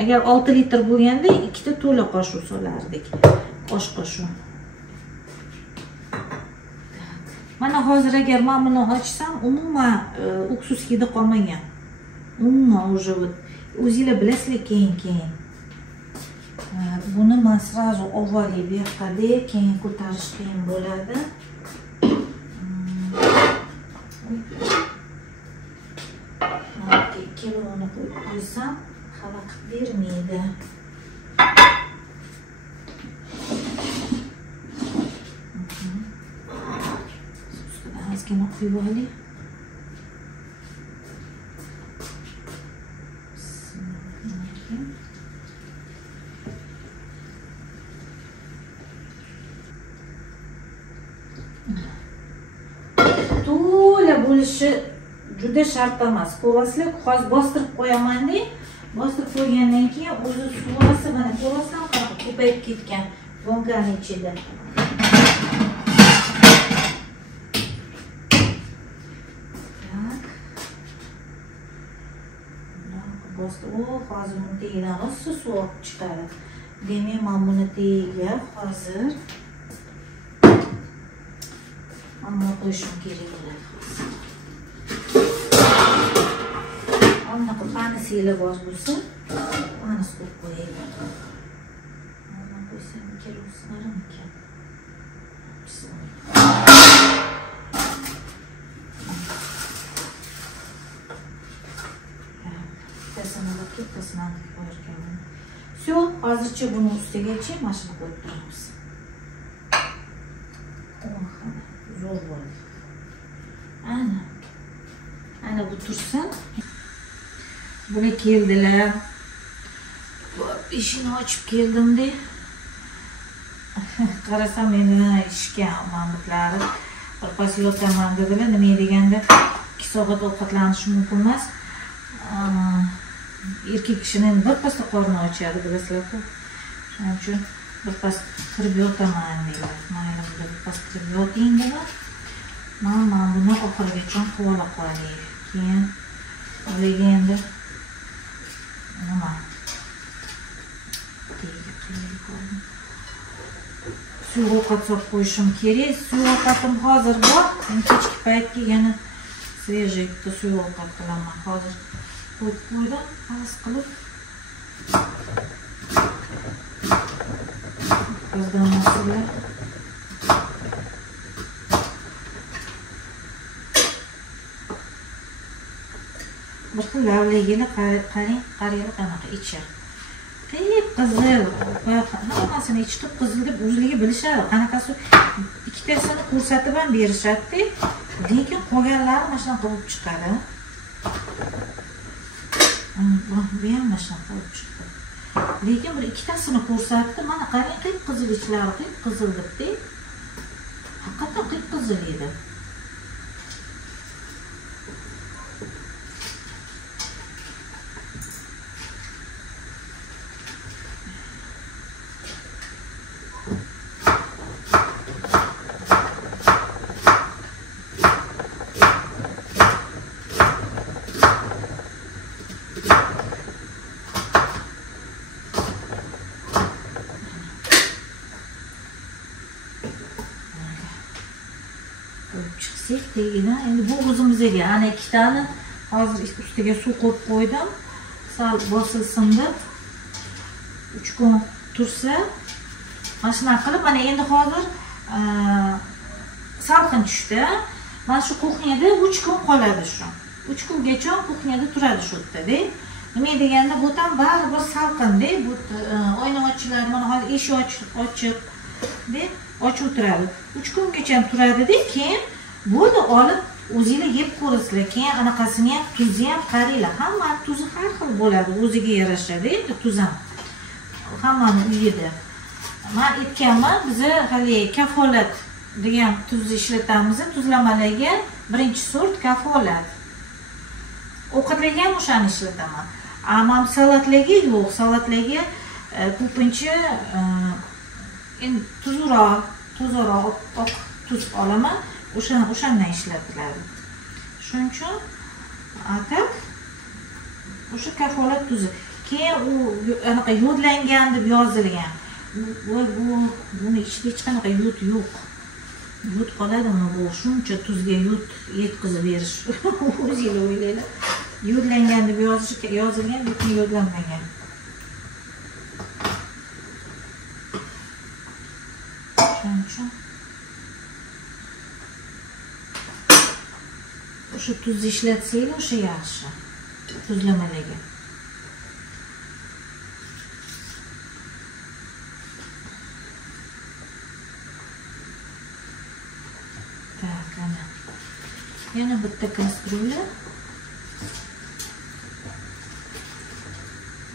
Agar 6 litr bo'lganda 2 ta to'la qoshiq solardik. Osh qoshiq. Mana hozir agar men buni ochsam, umuman uksus hidi qolmagan. Umuman уже o'zinglar bilasizlar keyin. Buni men srazu ovali berqada, keyin ko'tarish qiyin bo'ladi. Kiloni qo'yib qo'ysam, xalaqit bermaydi. Ozgina quyib oling. To'la bo'lishi juda shart emas. Ko'rasizlar, hozir bostirib qo'yaman-da. Bostirib qo'ygandan keyin o'zi suvasi mana ko'rasizlar, ko'payib ketgan bonkaning ichida. Hozir buni tagidan rosa suv olib chiqadi. Demak, men buni tagiga hozir amma qo'yishim kerak bo'ladi. Anaqa Qani siyli bor bo'lsa, qanisi qo'yib qo'yaylik. Mana qo'ysam keluvsi baramikan. Bittasini qo'yarkanman. Все, hozircha buni ustigacha mashina qo'yib turamiz. Zo'r bo'ldi. Ana bu tursin. Bular keldilar. Eshikni ochib keldim-da. Qarasam meni ishga mamliklari birpas yotaman dedilar. Nima deganda 2 soat ovqatlanish mumkin emas. Erkak kishining birpasda qorni ochadi, bilasizlar-ku. Shuning uchun birpas kirib yotaman dedilar. Mayli, birpas kirib yoting dedilar. Mana buni oxirigacha qo'yib qo'yaylik. Keyin ularga endi nima? Suv ovqat solib qo'yishim kerak. Suv ovqatim hozir bor. Kechki paytga yana свежий suv ovqat qilaman. Hozir qo'yib qo'ydim, haz qilib. Bizdan mas'ullar bu xil lavligini qarang, qaranglar qanaqa ichi. Qip-qizil, hammasini ichi qip-qizil deb o'zligi bilishadi. Qanaqasi ikkitasini ko'rsatib ham berishadi, lekin qolganlari mana shunaqa bo'lib chiqadi. Bu ham mana shunaqa bo'lib chiqdi. Lekin bir ikkitasini ko'rsatdi, mana qarang, qip-qizil ichlari, qip-qizil debdi. Haqiqatan qip-qizil edi. Endi bu o'zimizga ana ikkitani hozir ustiga suv qo'yib qo'ydim. Sal bosilsin deb 3 kun tursa, mana shunday qilib ana endi hozir salqin tushdi. Mana shu kuxnyada 3 kun qoladi shu. 3 kungacha kuxnyada turadi shu yerda-da. Nima deganda bu ham baribir salqin-da. Bu oyna ochilar, mana hozir eshik ochiq deb ochib turadi. 3 kungacha turadi-da, keyin buni olib o'zingizlar yeb ko'rasizlar. Keyin anaqasini ham, tuzni ham qaranglar. Hamma tuzi har xil bo'ladi, o'ziga yarashadi. Endi tuz ham hammani uyida. Men aytganman, biz hali kafolat degan tuz ishlatamiz. Tuzlamalarga birinchi sort kafolat. Ovqatlarga ham o'shani ishlataman. Ammo salatlarga yo'q, salatlarga ko'pincha endi tuzroq oq tuz olaman. O'shandan ishlatiladi. Shuning uchun atak o'sha kafolat tuzi. Keyin u anaqa yodlangan deb yozilgan. Buni ichida hech qanaqa yod yo'q. Yod qoladimi bu? Shuncha tuzga yod yetkazib berish. O'zingizlar o'ylaylar. Yodlangan deb yozilgan, lekin yodlanmagan. Shuning uchun o'sha tuzni ishlatsanglar o'sha yaxshi. Tuzlamalarga. Tak, ana. Yana bitta kastrula.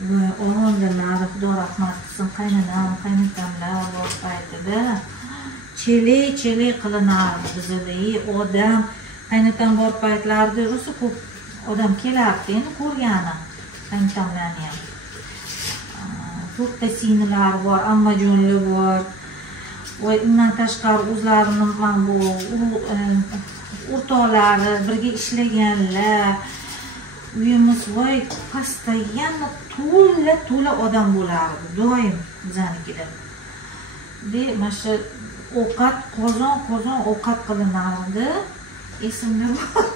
Va o'g'illar, Xudo rahmat qilsin, qaynatamlar bor paytida chele qilinardi bizda. Odam qaynatam bor paytlarida rosa ko'p odam kelardi, endi ko'rganim qaynatamlarni ham. To'rtta singillari bor, ammajonlar bor. Va undan tashqari o'zlarining ham bu o'rtoqlari, birga ishlaganlar. Uyimiz voy pastayam to'la odam bo'lardi, doim bizanikida. Mana shu ovqat qozon ovqat qilinardi. Esimda bor.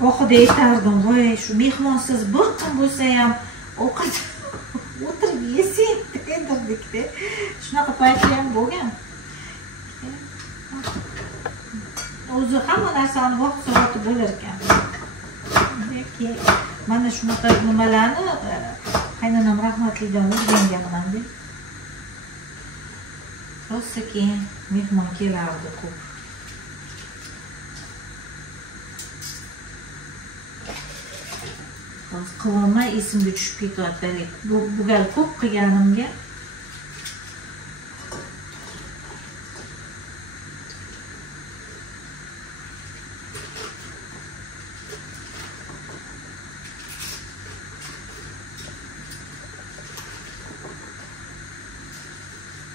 Gohida aytardim, voy shu mehmonsiz bir kun bo'lsa ham ovqat o'tirib yesang degandirdikda. Shunaqa paytlar ham bo'lgan. O'zi hamma narsani vaqt soati bo'lar ekan. Mana shunaqa nimalarni qaynonam rahmatlidan o'rganganman-da. Rosa keyin mehmon kelardi ko'p. Hozir qilolmay esimga tushib ketyapti. Bu gal ko'p qilganimga.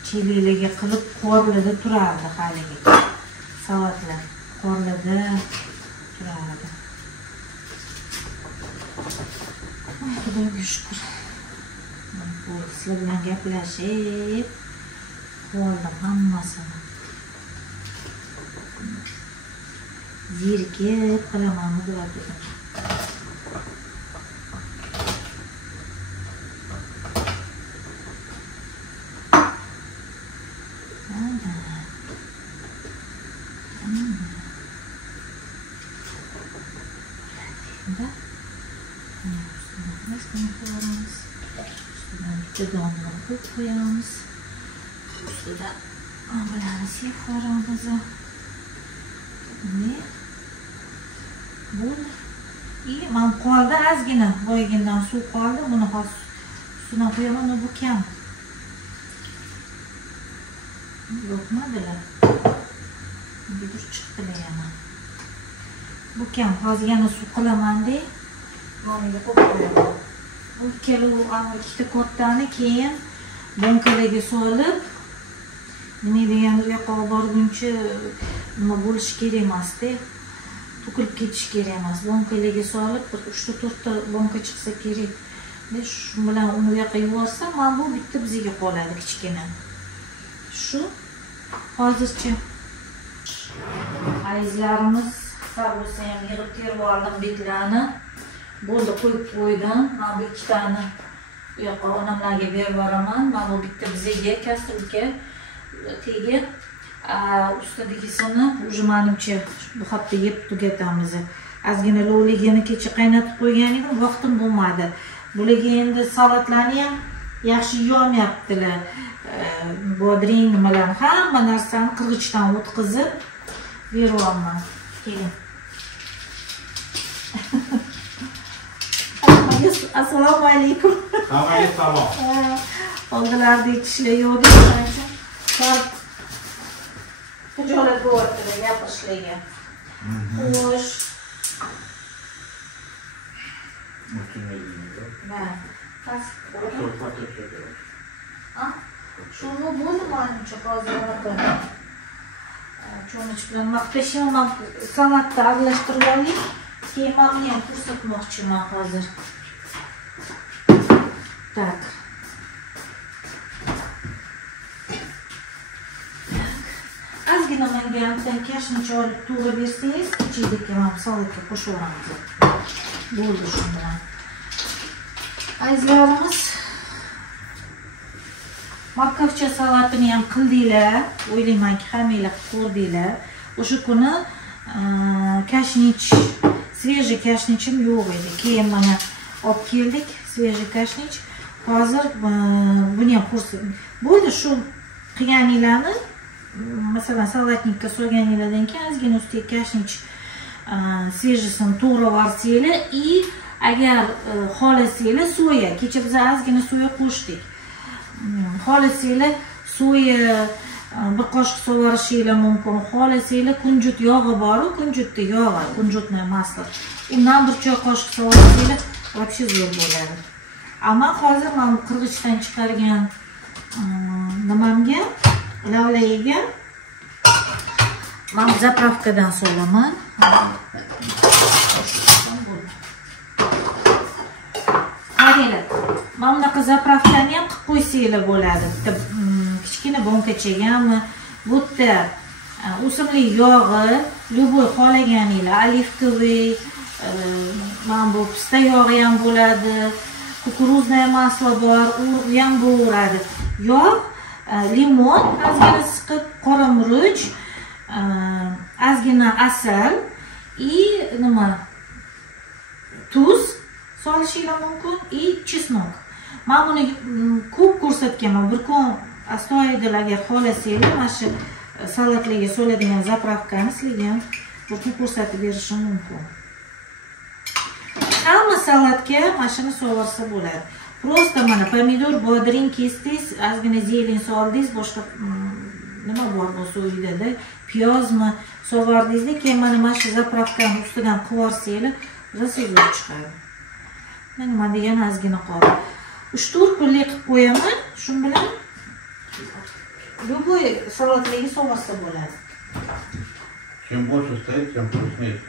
Chililarga qilib qorlida turardi haligi. Salatlar qorlida turardi. Xudoga shukr. Sizlar bilan gaplashib qoldim hammasini. Zerikib qilamanmi deb aytdim. Donlarni qo'yib qo'yamiz. Ustida bularni sepib yuboramiz. Bo'ldi. Men qoldi ozgina, boygindan suv qoldi. Buni hozir ustidan qo'yaman, bu kam. Yo'qmadilar. Bir chiqdilar yana. Bu kam. Hozir yana suv qilaman-da. Mana qo'yib qo'yaman. Bu ikkita kattani keyin bonkalarga solib, nima degan yoqqa olib borguncha nima bo'lishi kerak emas-da. To'kilib ketishi kerak emas. Bonkalarga solib, 3-4 ta bonka chiqsa kerak. Shu bilan uni bu yoqqa yuborsam, mana bu bitta bizga qoladi kichkina. Shu hozircha ayizlarimiz sal bo'lsa ham yig'ib terib oldim betlarni. Bo'ldi, qo'yib qo'ydim. Mana bu ikkitani bu yoqqa onamlarga berib yuboraman. Mana bu bitta bizga kastrulka tegi. Ustidagisini уже menimcha bu hafta yeb tugatamiz. Ozgina lo'ligini kecha qaynatib qo'ygan edim, vaqtim bo'lmadi. Bularga endi salatlarni ham yaxshi yeyolmayaptilar. Bodring nimalarni hamma narsani qirg'ichdan o'tkazib beryapman. Keling. Assalomu alaykum. Salom. Oldilarda yetishlar yo'q degan uchun hijolat bo'lyaptilar gapirishlarga. Xo'sh. Shuni bo'ldi menimcha hozir unaqa. Cho'mich bilan maqtashimman, salatni aralashtirib oling. Keyin men ham ko'rsatmoqchiman hozir. Так. Ozgina menga ham kashnich olib to'g'ri bersangiz, ichidagi ham salatga qo'shaveramiz. Bo'ldi shu bilan. Azizlarimiz, makkavcha salatini ham qildinglar. O'ylaymanki, hammanglar ko'rdinglar. O'sha kuni kashnich, svejiy kashnichim yo'q edi. Keyin mana olib keldik, svejiy kashnich. Hozir buni ham ko'rsating. Bo'ldi, shu qilganinglarni, masalan, salatnikka solganinglardan keyin ozgina ustiga kashnich svejisini to'g'rab olsanglar и agar xohlasanglar soya, kecha biz ozgina soya qo'shdik. Xohlasanglar soya bir qoshiq so'varishinglar mumkin. Xohlasanglar kunjut yog'i bor-ku, kunjutda yog'i, kunjutni masla. Undan bir choy qoshiq so'varishinglar вообще zo'r bo'ladi. Ammo hozir men qirg'ichdan chiqargan nimamga, lavlayiga men zapravkadan solaman. Qaranglar. Mana bunaqa zapravkani ham qilib qo'ysanglar bo'ladi. Bitta kichkina bonkachagami, bu yerda o'simlik yog'i, любой xohlaganinglar, olivkoviy mana bu pista yog'i ham bo'ladi, kukuruzное maslo bor, u ham bo'laveradi. Yog', limon, ozgina siqib, qora murch, ozgina asal nima tuz solishingiz mumkin chesnok. Men buni ko'p ko'rsatganman. Bir kun astoydil agar xohlasanglar, mana shu salatlarga soladigan zapravkani sizlarga ham bir kun ko'rsatib berishim mumkin. Hamma salatga mana shuni so'varsa bo'ladi. Просто mana pomidor, bodring kesdingiz, ozgina zelen soldingiz, boshqa nima bor bo'lsa uyda, piyozmi sovardingiz, keyin mana shu zapravkani ustidan qivorsanglar, rosa zo'r chiqadi. Men nima degan ozgina qoldi. 3-4 kunlik qilib qo'yaman, shu bilan любой salatlarga sovarsa bo'ladi. Чем больше стоит, тем вкуснее.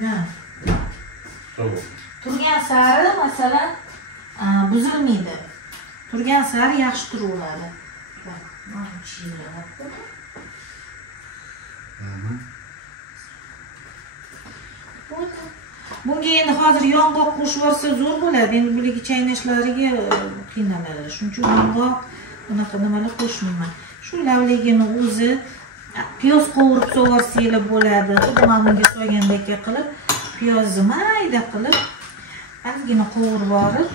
Да. Sovuq. Turgan sari masalan buzilmaydi. Turgan sari yaxshi turaveradi. Mana chiyilib. Bunga endi hozir yong'oq qo'shib yuborsa zo'r bo'ladi. Endi bularga chaynashlariga qiynaladi. Shuning uchun yong'oq bunaqa nimalar qo'shmayman. Shu lavligini o'zi piyoz qovurib so'varsanglar bo'ladi. Xuddi men bunga so'ygandek qilib, piyozni mayda qilib, ozgina qovurib borib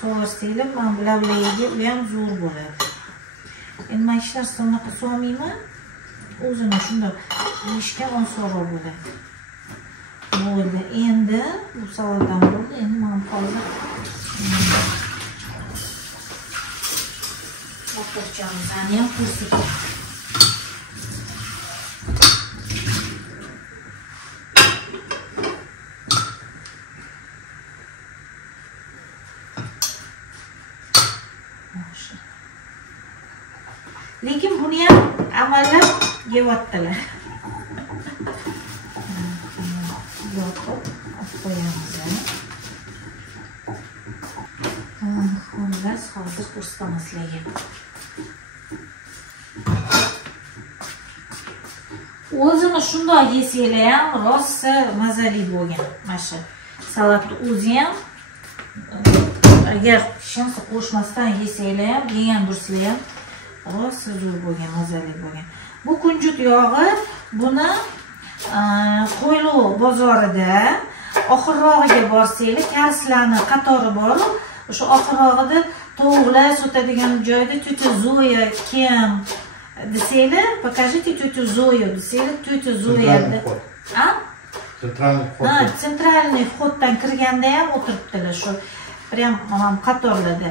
so'varsanglar, men bu lavligiga u ham zo'r bo'ladi. Endi men hech narsa unaqa solmayman. O'zini shunday yeyishga osonroq bo'ladi. Bo'ldi. Endi bu salatdan bo'ldi. Endi men hozir motorchamizni ham ko'rsataman. Lekin buni ham amallab yeyaptilar. Xullas, hozir ko'rsataman sizlarga. O'zini shunday yesanglar ham rosa mazali bo'lgan. Mana shu salatni o'zi ham agar hech narsa qo'shmasdan yesanglar ham, yegan tursanglar ham rosa zo'r bo'lgan, mazali bo'lgan. Bu kunjut yog'i, buni Qo'ylov bozorida oxirrog'iga borsanglar, karslarni qatori bor. O'sha oxirrog'ida tovuqlar sotadigan joyda teta Zoya kim desanglar, покажите тетю Зою desanglar, teta Zoya. Centralniy vxod. Ha, centralniy vxoddan kirganda ham o'tiribdilar shu. Prям mana qatorlarda.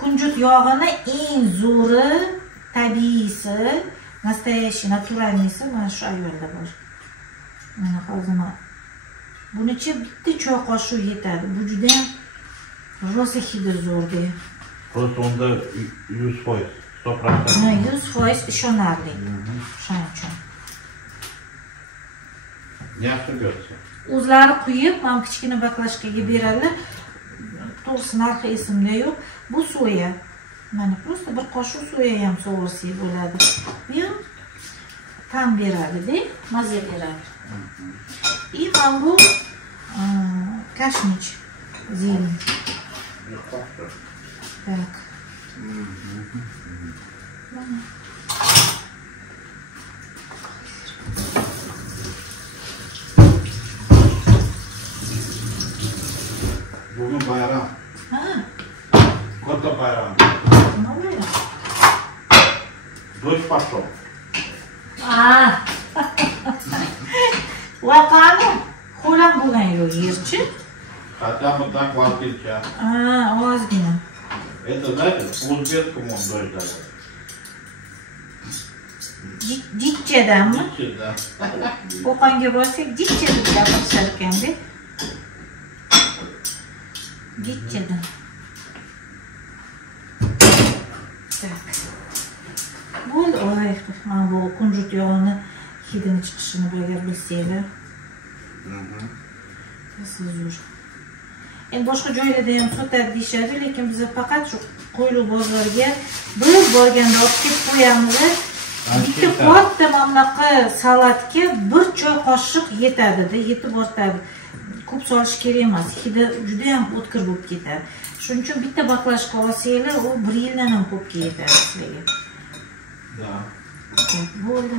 Kunjut yog'ini eng zo'ri, tabiiysi, nastoящий, naturalnisi mana shu ayolda bor. Mana hozir bunichi bitta choy qoshiq yetadi. Bu juda ham rosa hidi zo'rda. Просто unda 100%, 100%. Ha, 100% ishonarli. Shuning uchun. Yaxshi bersa. O'zlari quyib, men kichkina baklashkaga beradilar. To'g'risi narxi esimda yo'q. Bu soya. Mana просто bir qoshiq soya ham so'rsak bo'ladi. Bu ham ta'm beradi-da, mazza beradi. И mana bu kashnich zелень. Так. Bugun bayram. Ha. Katta bayram. Nima bayram? Дождь пошел. Vaqani xo'lam bo'lgan yo'q yerchi. Хотя бы так квартирча. Ozgina. Это, знаете, по-узбекскому он дождь дает. Jikchadanmi? Да. Qo'qonga borsak, jikcha deb gapirishar ekan-da. Jikchadan. Так. Bo'ldi, oy, mana bu kunjut yog'ini hidini chiqishini agar bilsanglar. Zo'r. Endi boshqa joylarda ham sotadi deyshadi, lekin biz faqat shu Qo'ylov bozoriga bir borganda olib kelib qo'yamiz. bitta katta mamlaqa salatga bir choy qoshiq yetadi-da, yetib ortadi. Ko'p solish kerak emas. Hidi juda ham o'tkir bo'lib ketadi. Shuning uchun bitta baklashka olsanglar, u 1 yildan ham ko'pga yetadi sizlarga. Da. Bo'ldi.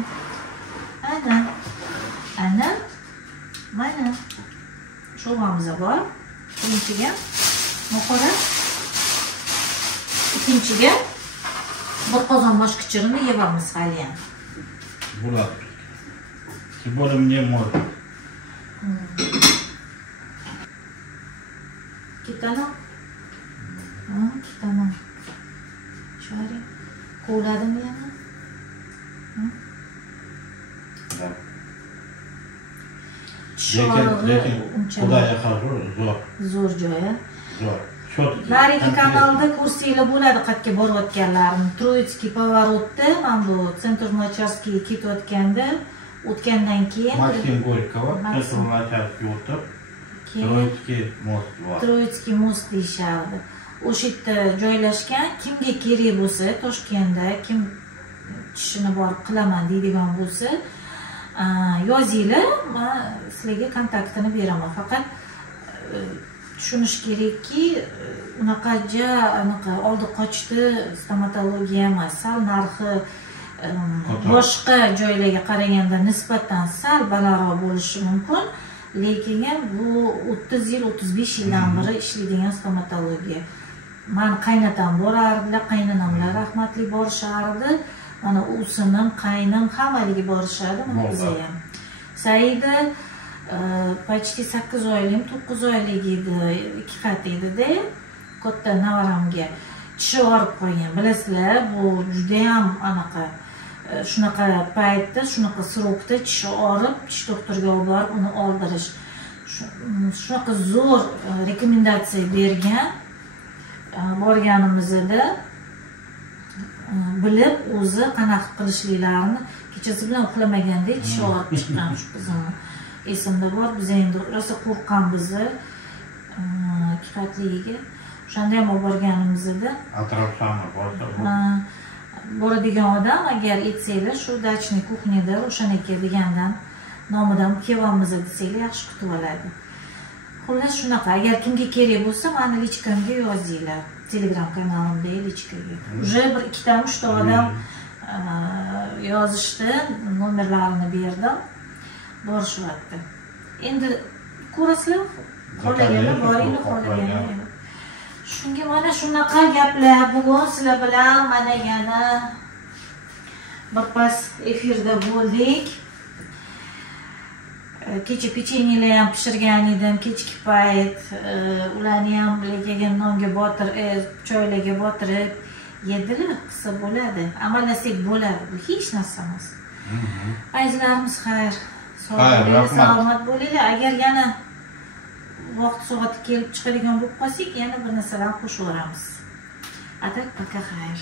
Ana. Mana. Sho'rvamiz bor. Birinchiga mo'qora. Ikkinchiga bir qozon bosh kichirini yeyamiz hali ham. Bo'ladi. Более мне можно. Kitano. Kitano. Chori. Qo'ladimi yana? Да. Lekin Xudoga qarshi zo'r joyi. Zo'r. Narigi kanalda kursinglar bo'ladi qayerga borayotganlarim. Troitsky поворотda mana bu Centrnocharskiy ketayotganda o'tgandan keyin Maksim Gorького, Centrnocharskiy o'tib, Troitsky most bor. Troitsky most deyishardi. O'sha yerda joylashgan, kimga kerak bo'lsa, Toshkentda kim ishini borib qilaman deydigan bo'lsa, yozinglar, men sizlarga kontaktini beraman. Faqat tushunish kerakki, anaqa oldi qochdi stomatologiya emas, sal narxi boshqa joylarga qaraganda nisbatan sal balandroq bo'lishi mumkin, lekin bu 30 yil, 35 yildan beri ishlaydigan stomatologiya. Men qaynatam borardilar, qaynonamlar rahmatli borishardi. Mana usinim, qaynam hammaligi borishadi, mana bizga ham. Saida почти 8 oylik, 9 oylik edi, 2 qat edi-da, katta navaramga tishi og'rib qolgan. Bilasizlar, bu juda ham anaqa shunaqa paytda, shunaqa srokda tishi og'rib, tish doktoriga olib borib uni oldirish. Shunaqa zo'r rekomendatsiya bergan. Borganimizda bilib o'zi qanaqa qilishliklarini kechasi bilan uxlamaganda tishi og'rib chiqqan shu qizimni. Esimda bor, biz endi rosa qo'rqqanmiz 2 qatligiga. O'shanda ham borganimizda atrofdan borsa boradigan odam agar aytsanglar shu dachniy kuxnyada o'shaniki degandan nomidan kelyapmiz desanglar yaxshi kutib oladi. Xullas shunaqa, agar kimga kerak bo'lsa, meni lichkamga yozinglar. Telegram kanalimda lichkaga. Уже 2-3 ta odam yozishdi, nomerlarini berdim. Borishyapti. Endi ko'rasizlar, xohlaganlar boringlar, xohlaganlar. Shunga mana shunaqa gaplar bugun sizlar bilan mana yana birpas efirda bo'ldik. Kecha pechenyelar ham pishirgan edim, kechki payt. Ularni ham lekin nonga botirib, choylarga botirib yedilar, qilsa bo'ladi. Amallasak bo'ladi, bu hech narsa emas. Ayzlarimiz xayr. Salomat bo'linglar. Agar yana vaqt soati kelib chiqadigan bo'lib qolsak, yana bir narsalar qo'shib o'ramiz. Atak, paka, xayr.